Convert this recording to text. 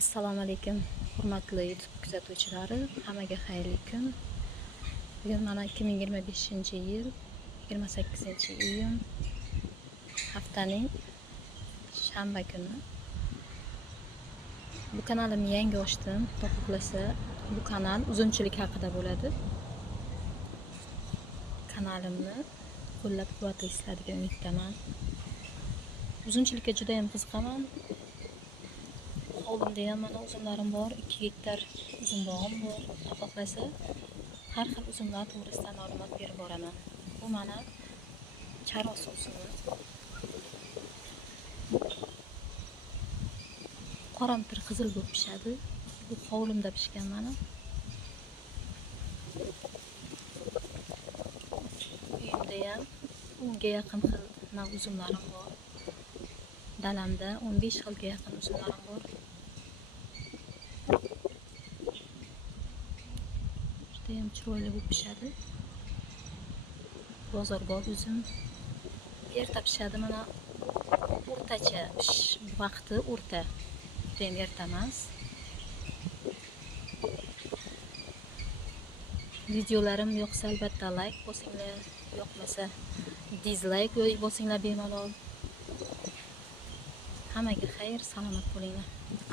Assalomu alaykum hurmatli YouTube kuzatuvchilari, hammaga xayrli kun. Bugun mana 2025-yil 28-iyun haftaning shanba kuni. Bu kanalimni yangi ochdim. To'g'rilasa, bu kanal uzumchilik haqida bo'ladi. Kanalimni qo'llab-quvvatlaysizlar degan umiddaman. Uzumchilikka juda ham qiziqaman. Hovlimda ham mana uzumlarim bor, 2 gektar uzum bog'im bor. Xohlasa har xil uzumlar to'g'risida ma'lumot berib boraman. Bu mana charos uzumi. Qoramtir qizil bo'lib pishadi. Bu hovlimda pishgan mana. Uyimda ham 10 ga yaqin xil uzumlarim bor. Dalamda 15 xilga yaqin uzumlarim bor. Judayam chiroyli bo'lib pishadi. Bozorbop uzum. Erta pishadi mana. O'rtacha pishish vaqti o'rta. Judayam erta emas. Videolarim yoqsa albatta like bosinglar, yoqmasa dislike bosinglar bemalol. Hammaga xayr, salomat bo'linglar.